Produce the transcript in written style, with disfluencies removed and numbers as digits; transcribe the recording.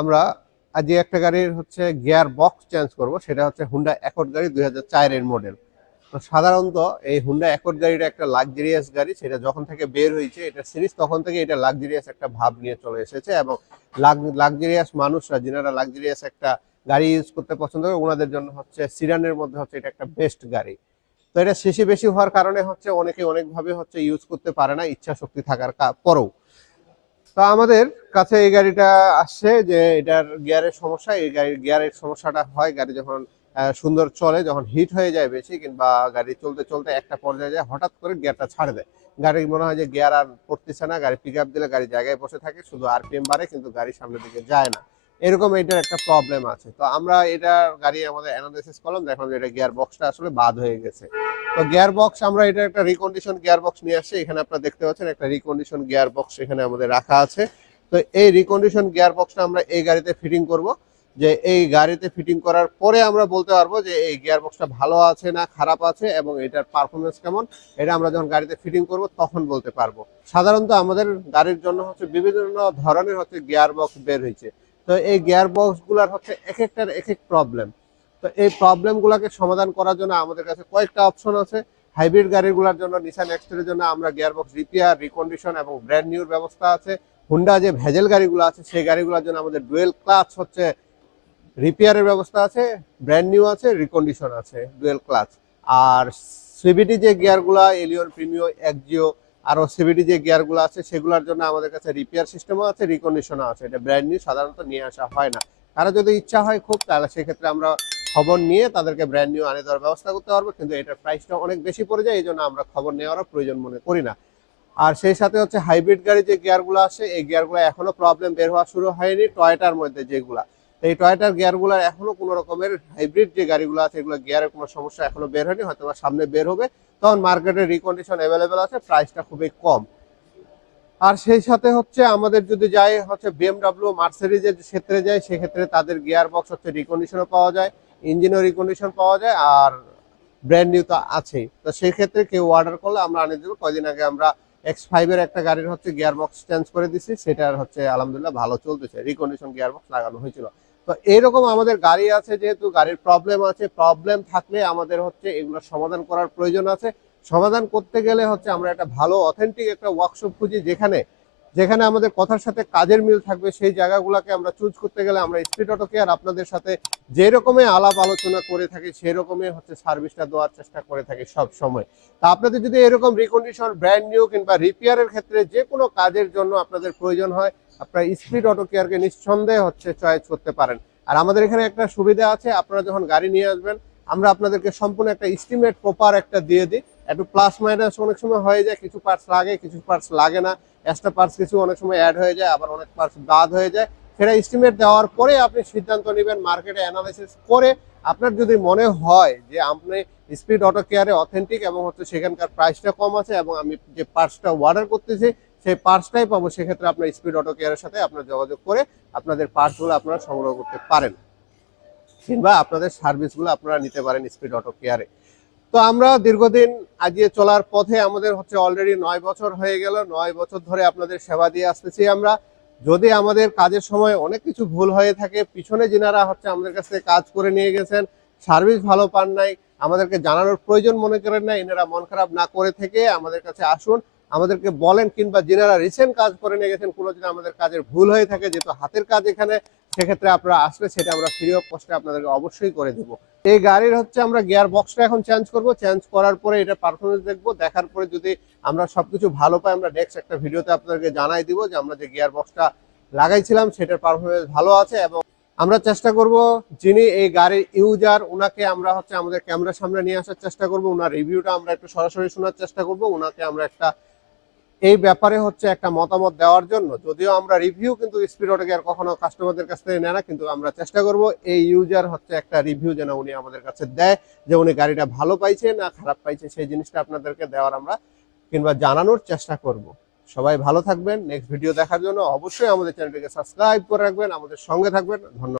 আমরা আজ একটা গাড়ির হচ্ছে গিয়ার বক্স চেঞ্জ করব, সেটা হচ্ছে হুন্ডা অ্যাকর্ড গাড়ি 2004 এর মডেল। তো সাধারণত এই হুন্ডা অ্যাকর্ড গাড়িটা একটা লাক্সারিয়াস গাড়ি, সেটা যখন থেকে বের হয়েছে এটা সিরিজ তখন থেকে এটা লাক্সারিয়াস একটা ভাব নিয়ে চলে এসেছে, এবং লাক্সারিয়াস মানুষরা যারা লাক্সারিয়াস একটা গাড়ি ইউজ করতে পছন্দ করে ওনাদের জন্য হচ্ছে সিডানের মধ্যে হচ্ছে এটা একটা বেস্ট গাড়ি। তো এটা সিসি বেশি হওয়ার কারণে হচ্ছে অনেকে অনেকভাবে হচ্ছে ইউজ করতে পারে না ইচ্ছা শক্তি থাকার পরেও। তো আমাদের কাছে এই গাড়িটা আসছে যে এটার গিয়ারের সমস্যা, এই গাড়ির গিয়ারের সমস্যাটা হয় গাড়ি যখন সুন্দর চলে, যখন হিট হয়ে যায় বেশি, কিংবা গাড়ি চলতে চলতে একটা পর্যায়ে যায় হঠাৎ করে গিয়ারটা ছাড়ে দেয়। গাড়ি মনে হয় যে গিয়ার আর পড়তেছে না, গাড়ি পিক আপ দিলে গাড়ি জায়গায় বসে থাকে, শুধু আরপিএম বাড়ে কিন্তু গাড়ি সামনের দিকে যায় না। এরকম এটার একটা প্রবলেম আছে। তো আমরা এটার গাড়ি আমাদের অ্যানালাইসিস করলাম, দেখলাম যে এটা গিয়ার বক্সটা আসলে বাদ হয়ে গেছে। তো গিয়ার বক্স আমরা এটা একটা রিকন্ডিশন গিয়ার বক্স নিয়ে আসছি। এখানে আপনারা দেখতে পাচ্ছেন একটা রিকন্ডিশন গিয়ার বক্স এখানে আমাদের রাখা আছে। তো এই রিকন্ডিশন গিয়ার বক্সটা আমরা এই গাড়িতে ফিটিং করব, যে এই গাড়িতে ফিটিং করার পরে আমরা বলতে পারবো যে এই গিয়ার বক্সটা ভালো আছে না খারাপ আছে এবং এটার পারফরমেন্স কেমন। এটা আমরা যখন গাড়িতে ফিটিং করব তখন বলতে পারবো। সাধারণত আমাদের গাড়ির জন্য হচ্ছে বিভিন্ন ধরনের হচ্ছে গিয়ার বক্স বের হয়েছে। তো এই গিয়ার বক্স গুলার হচ্ছে এক একটার এক এক প্রবলেম। তো এই প্রবলেম গুলাকে সমাধান করার জন্য আমাদের কাছে কয়েকটা অপশন আছে। হাইব্রিড গাড়িগুলোর জন্য, নিসান এক্সটের জন্য আমরা গিয়ারবক্স রিপেয়ার, রিকন্ডিশন এবং ব্র্যান্ড নিউর ব্যবস্থা আছে। হুন্ডা যে ভেজেল গাড়িগুলো আছে সেই গাড়িগুলোর জন্য আমাদের ডুয়েল ক্লাচ হচ্ছে রিপেয়ারের ব্যবস্থা আছে, ব্র্যান্ড নিউ আছে, রিকন্ডিশন আছে, ডুয়েল ক্লাচ। আর সিভিটি যে গিয়ারগুলো এলিয়ন, প্রিমিও, এক্সজিও আরও সিভিটি যে গিয়ারগুলো আছে সেগুলোর জন্য আমাদের কাছে রিপেয়ার সিস্টেমও আছে, রিকন্ডিশনও আছে। এটা ব্র্যান্ড নিউ সাধারণত নিয়ে আসা হয় না। তারা যদি ইচ্ছা হয় খুব, তাহলে সেক্ষেত্রে আমরা খবর নিয়ে তাদেরকে ব্র্যান্ড নিউ আনে দেওয়ার ব্যবস্থা করতে পারবো, কিন্তু এটার প্রাইসটা অনেক বেশি পড়ে যায়, এই জন্য আমরা খবর নেওয়ারও প্রয়োজন মনে করি না। আর সেই সাথে হচ্ছে হাইব্রিড গাড়ি যে গিয়ারগুলো আসে এই গিয়ারগুলো এখনো প্রবলেম বের হওয়া শুরু হয়নি টয়োটার মধ্যে যেগুলা। এই টয়োটার গিয়ারগুলোর এখনো কোনো রকমের হাইব্রিড যে গাড়িগুলো আছে এগুলো গিয়ারের কোনো সমস্যা এখনো বের হয়নি, হয়তো সামনে বের হবে। তখন মার্কেটে রিকন্ডিশন অ্যাভেলেবেল আছে, প্রাইসটা খুবই কম। আর সেই সাথে হচ্ছে আমাদের যদি যাই হচ্ছে বিএমডাব্লিউ, মার্সিডিজের ক্ষেত্রে যাই, সেক্ষেত্রে তাদের গিয়ার বক্স হচ্ছে রিকন্ডিশনও পাওয়া যায়, ইঞ্জিনও রিকন্ডিশন পাওয়া যায়, আর ব্র্যান্ড নিউ তো আছেই। তো সেই ক্ষেত্রে কেউ অর্ডার করলে আমরা আনিয়ে দেবো। কয়দিন আগে আমরা X5 এর একটা গাড়ির হচ্ছে গিয়ার বক্স চেঞ্জ করে দিছি, সেটার হচ্ছে আলহামদুলিল্লাহ ভালো চলতেছে, রিকন্ডিশন গিয়ার বক্স লাগানো হয়েছিল। তো এইরকম আমাদের গাড়ি আছে, যেহেতু গাড়ির প্রবলেম আছে, প্রবলেম থাকলে আমাদের হচ্ছে এগুলো সমাধান করার প্রয়োজন আছে। সমাধান করতে গেলে হচ্ছে আমরা একটা ভালো অথেন্টিক একটা ওয়ার্কশপ খুঁজি, যেখানে যেখানে আমাদের কথার সাথে কাজের মিল থাকবে। সেই জায়গাগুলোকে আমরা চুজ করতে গেলে আমরা স্পিড অটো কেয়ার আপনাদের সাথে যে রকমের আলাপ আলোচনা করে থাকি সেই রকমের হচ্ছে সার্ভিসটা দেওয়ার চেষ্টা করে থাকি সব সময়। তা আপনাদের যদি এরকম রিকন্ডিশন, ব্র্যান্ড নিউ কিংবা রিপেয়ারের ক্ষেত্রে যে কোনো কাজের জন্য আপনাদের প্রয়োজন হয়, আপনারা স্পিড অটো কেয়ারকে নিঃসন্দেহে হচ্ছে চয়েস করতে পারেন। আর আমাদের এখানে একটা সুবিধা আছে, আপনারা যখন গাড়ি নিয়ে আসবেন আমরা আপনাদেরকে সম্পূর্ণ একটা এস্টিমেট প্রপার একটা দিয়ে দিই। একটু প্লাস মাইনাস অনেক সময় হয়ে যায়, কিছু পার্টস লাগে কিছু পার্টস লাগে না, এক্সট্রা পার্টস কিছু অনেক সময় অ্যাড হয়ে যায়, আবার অনেক পার্টস বাদ হয়ে যায়। সেটা এস্টিমেট দেওয়ার পরে আপনি সিদ্ধান্ত নেবেন মার্কেটে অ্যানালাইসিস করে। আপনার যদি মনে হয় যে আপনি স্পিড অটো কেয়ারে অথেন্টিক এবং হচ্ছে সেখানকার প্রাইসটা কম আছে এবং আমি যে পার্টসটা অর্ডার করতেছি সেই পার্টসটাই পাবো, সেক্ষেত্রে আপনার স্পিড অটো কেয়ারের সাথে আপনার যোগাযোগ করে আপনাদের পার্টসগুলো আপনারা সংগ্রহ করতে পারেন, কিংবা আপনাদের সার্ভিসগুলো আপনারা নিতে পারেন স্পিড অটো কেয়ারে। তো আমরা দীর্ঘদিন আগিয়ে চলার পথে আমাদের হচ্ছে অলরেডি 9 বছর হয়ে গেল। 9 বছর ধরে আপনাদের সেবা দিয়ে আসতেছি আমরা। যদি আমাদের কাজের সময় অনেক কিছু ভুল হয়ে থাকে, পিছনে যিনারা হচ্ছে আমাদের কাছ থেকে কাজ করে নিয়ে গেছেন, সার্ভিস ভালো পান নাই, আমাদেরকে জানানোর প্রয়োজন মনে করেন না, এনারা মন খারাপ না করে থেকে আমাদের কাছে আসুন, আমাদেরকে বলেন, কিংবা যিনারা রিসেন্ট কাজ করে নিয়ে গেছেন কোনো যদি আমাদের কাজের ভুল হয়ে থাকে, যেহেতু হাতের কাজ এখানে, সেক্ষেত্রে আপনারা আসলে সেটা আমরা ফ্রি অফ কস্টে আপনাদেরকে অবশ্যই করে দেবো। এই গাড়ির হচ্ছে আমরা গিয়ার বক্সটা এখন চেঞ্জ করব, চেঞ্জ করার পরে এটা পারফরমেন্স দেখবো, দেখার পরে যদি আমরা সবকিছু ভালো পাই আমরা নেক্সট একটা ভিডিওতে আপনাদেরকে জানাই দিব যে আমরা যে গিয়ার বক্সটা লাগাইছিলাম সেটার পারফরমেন্স ভালো আছে। এবং আমরা চেষ্টা করব যিনি এই গাড়ির ইউজার ওনাকে আমরা হচ্ছে আমাদের ক্যামেরার সামনে নিয়ে আসার চেষ্টা করব, ওনার রিভিউটা আমরা একটু সরাসরি শোনার চেষ্টা করব, ওনাকে আমরা একটা এই ব্যাপারে হচ্ছে একটা মতামত দেওয়ার জন্য। যদিও আমরা রিভিউ কিন্তু স্পিড অটো কেয়ার কখনো কাস্টমারদের কাছ থেকে নেয় না, কিন্তু আমরা চেষ্টা করব এই ইউজার হচ্ছে একটা রিভিউ যেন উনি আমাদের কাছে দেয়, যে উনি গাড়িটা ভালো পাইছে না খারাপ পাইছে, সেই জিনিসটা আপনাদেরকে দেওয়ার আমরা কিংবা জানানোর চেষ্টা করব। সবাই ভালো থাকবেন। নেক্সট ভিডিও দেখার জন্য অবশ্যই আমাদের চ্যানেলটিকে সাবস্ক্রাইব করে রাখবেন, আমাদের সঙ্গে থাকবেন। ধন্যবাদ।